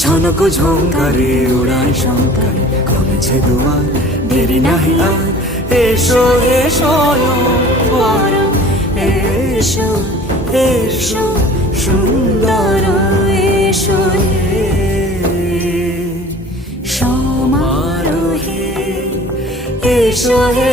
ঝনক ঝঙ্কারে উড়ায় শঙ্কারে খুলেছে দুয়ার, দেরি নাহি আর, এসো এসো পর, এসো এসো সুন্দর, এসো সমারোহে, এসো হে